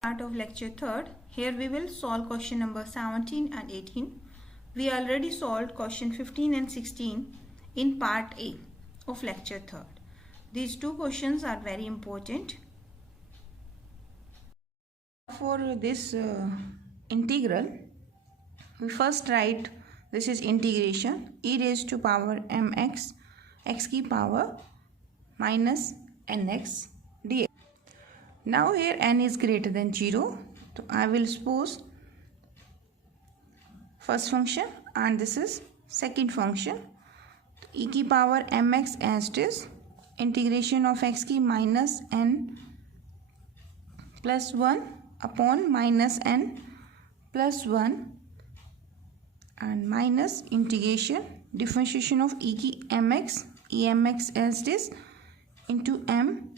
Part of lecture 3rd. Here we will solve question number 17 and 18. We already solved question 15 and 16 in part A of lecture 3rd. These two questions are very important. For this integral, we first write this is integration e raised to power mx x की power minus nx dx. Now here n is greater than 0, so I will suppose first function and this is second function. E की power mx as it is, integration of x की minus n plus 1 upon minus n plus 1 and minus integration differentiation of e की mx emx as it is into m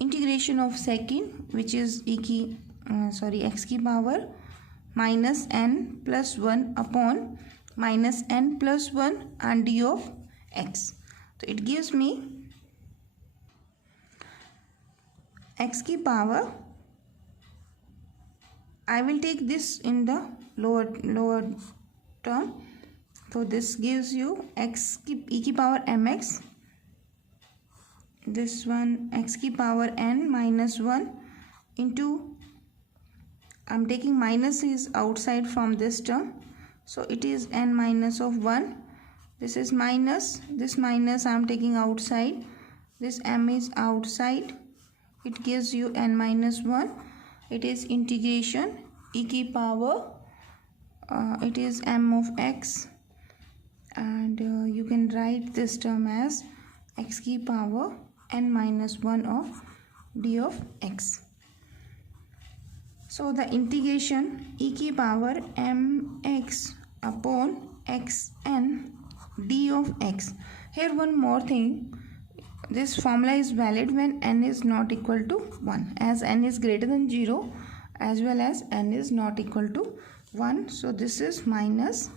integration of second which is e की x की power minus n plus 1 upon minus n plus 1 and d of x. So it gives me x की power. I will take this in the lower term. So this gives you x की e की power mx, this one x की power n minus 1 into, I'm taking minus is outside from this term, so it is n minus of 1. This is minus, this minus I am taking outside, this m is outside, it gives you n minus 1. It is integration e की power, it is m of x, and you can write this term as x की power n minus 1 of d of x. So the integration e की power mx upon xn d of x. Here one more thing, this formula is valid when n is not equal to 1, as n is greater than 0 as well as n is not equal to 1. So this is minus,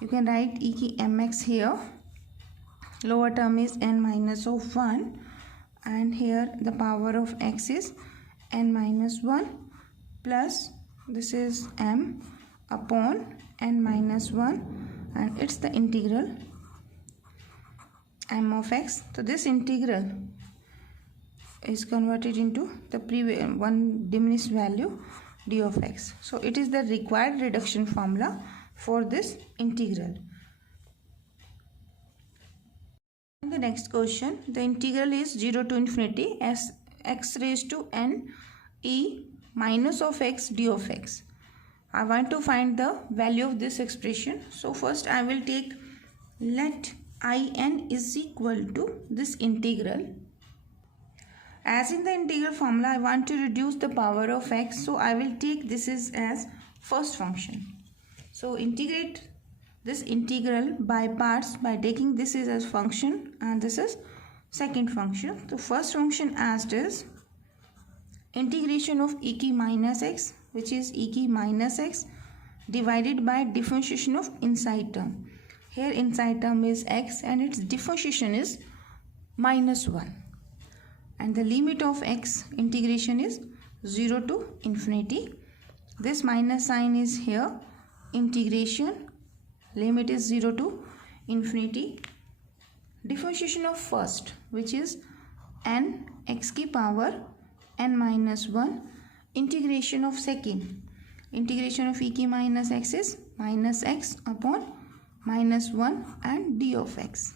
you can write e की mx here, lower term is n minus of 1 and here the power of x is n minus 1 plus this is m upon n minus 1 and it's the integral m of x. So this integral is converted into the previous one diminished value d of x. So it is the required reduction formula for this integral. In the next question, the integral is 0 to infinity as x raised to n e minus of x d of x. I want to find the value of this expression. So first I will take, let in is equal to this integral. As in the integral formula, I want to reduce the power of x, so I will take this is as first function. So integrate this integral by parts by taking this is as function and this is second function. So first function as it is, integration of e की minus x, which is e की minus x divided by differentiation of inside term. Here inside term is x and its differentiation is minus 1. And the limit of x integration is 0 to infinity. This minus sign is here, integration, limit is 0 to infinity. Differentiation of first, which is n x की power n minus 1, integration of second, integration of e की minus x is minus x upon minus 1 and d of x.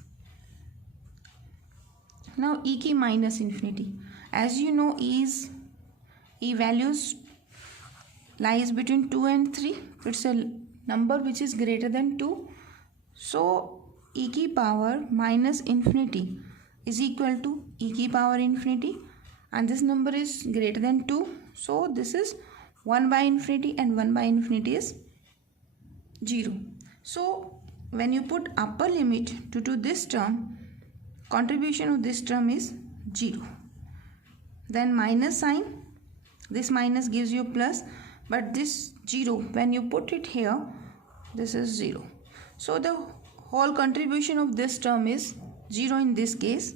Now e की minus infinity, as you know e values lies between 2 and 3, it's a number which is greater than 2, so e की power minus infinity is equal to e की power infinity and this number is greater than 2, so this is 1 by infinity and 1 by infinity is 0. So when you put upper limit to this term, contribution of this term is 0. Then minus sign, this minus gives you plus, but this 0 when you put it here, this is 0. So the whole contribution of this term is 0 in this case.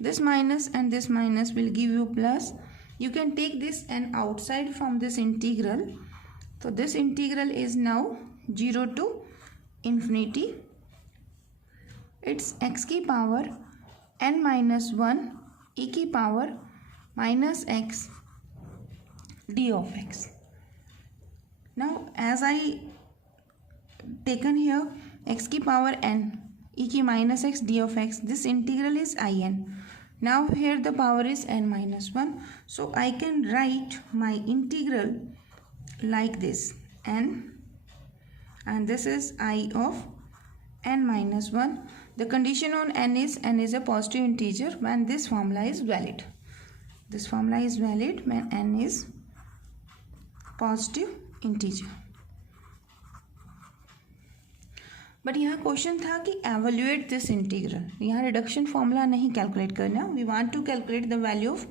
This minus and this minus will give you plus You can take this n outside from this integral. So this integral is now 0 to infinity. It's x की power n minus 1 e की power minus x d of x. Now as I taken here x की power n e की minus x d of x, this integral is in. Now here the power is n minus 1. So I can write my integral like this, n, and this is I of n minus 1. The condition on n is a positive integer when this formula is valid. This formula is valid when n is positive integer. But यहाँ question था कि evaluate this integral. यहाँ reduction formula नहीं calculate करना. We want to calculate the value of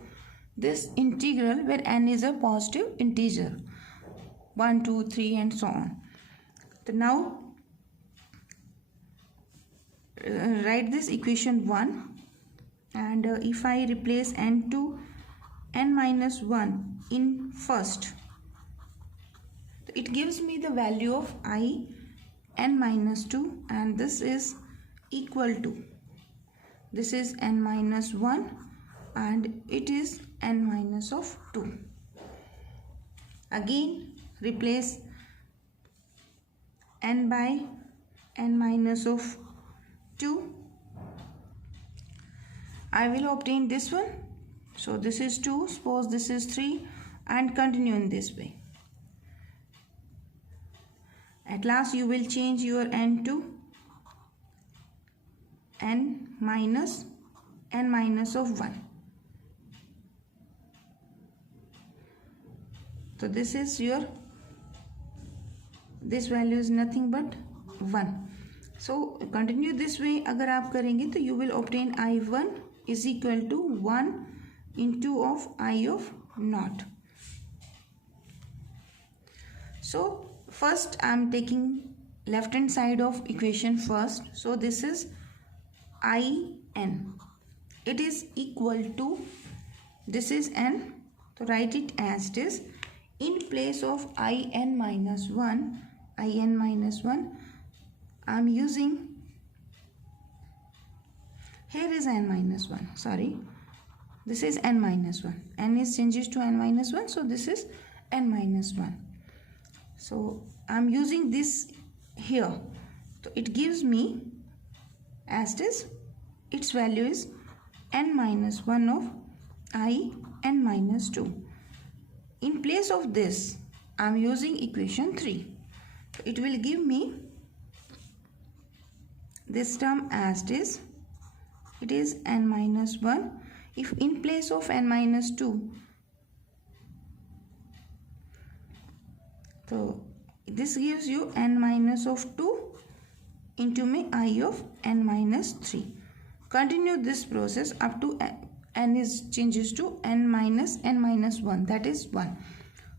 this integral where n is a positive integer 1 2 3 and so on. तो now write this equation 1, and if I replace n to n minus 1 in first, it gives me the value of I n minus 2, and this is equal to, this is n minus 1 and it is n minus of 2. Again replace n by n minus of 2. I will obtain this one. So this is 2, suppose this is 3, and continue in this way. At last you will change your n to n minus of 1. So this is your, this value is nothing but 1. So continue this way. अगर आप करेंगे तो you will obtain I1 is equal to 1 into of I of naught. So first I am taking left hand side of equation first. So this is in. It is equal to, this is n, so write it as it is. In place of in minus 1, I am using, here is n minus 1, sorry, this is n minus 1. N is changes to n minus 1, so this is n minus 1. So I am using this here. So it gives me as it is, its value is n minus 1 of I n minus 2. In place of this I am using equation 3. So it will give me this term as it is. It is n minus 1. If in place of n minus 2, so this gives you n minus of 2 into my I of n minus 3. Continue this process up to n is changes to n minus 1, that is 1.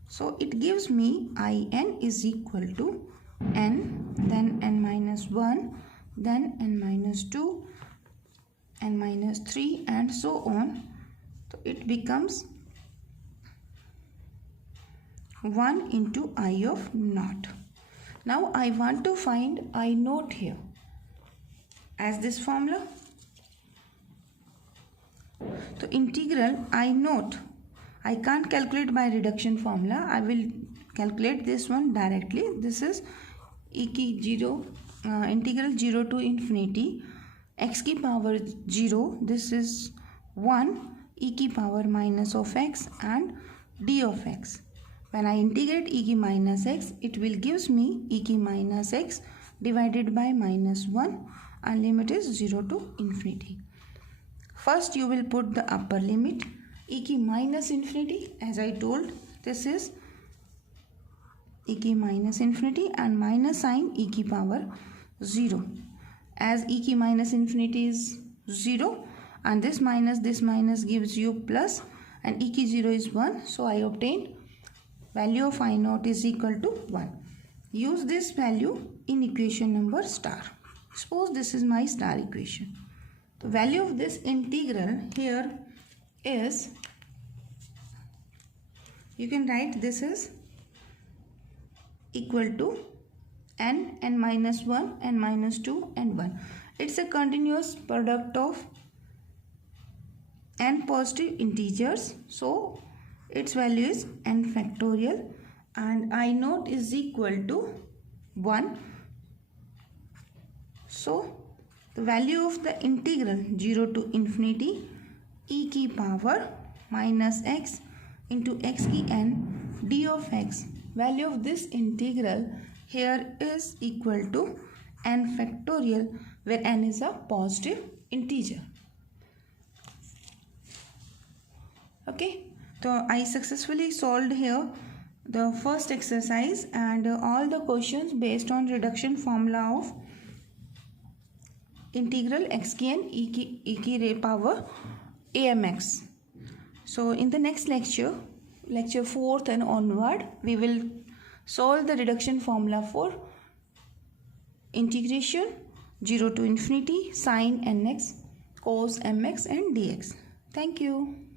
So it gives me in is equal to n, then n minus 1, then n minus 2, n minus 3, and so on. So it becomes 1 into I of naught. Now I want to find I naught here as this formula. So integral I naught, I can't calculate by reduction formula. I will calculate this one directly. This is e की 0, integral 0 to infinity x की power 0. This is 1 e की power minus of x and d of x. When I integrate e की minus x, it will gives me e की minus x divided by minus 1, and limit is 0 to infinity. First you will put the upper limit e की minus infinity, as I told, this is e की minus infinity and minus sign e की power 0. As e की minus infinity is 0 and this minus gives you plus, and e की 0 is 1, so I obtained value of I naught is equal to 1. Use this value in equation number star. Suppose this is my star equation. The value of this integral here is you can write this is equal to n minus 1, n minus 2 and 1. It's a continuous product of n positive integers, so its value is n factorial, and I naught is equal to 1. So the value of the integral 0 to infinity e की power minus x into x की n d of x, value of this integral here is equal to n factorial, where n is a positive integer. Okay, so I successfully solved here the first exercise and all the questions based on reduction formula of integral x की n e की power amx. So in the next lecture 4th and onward, we will solve the reduction formula for integration 0 to infinity sin nx cos mx and dx. Thank you.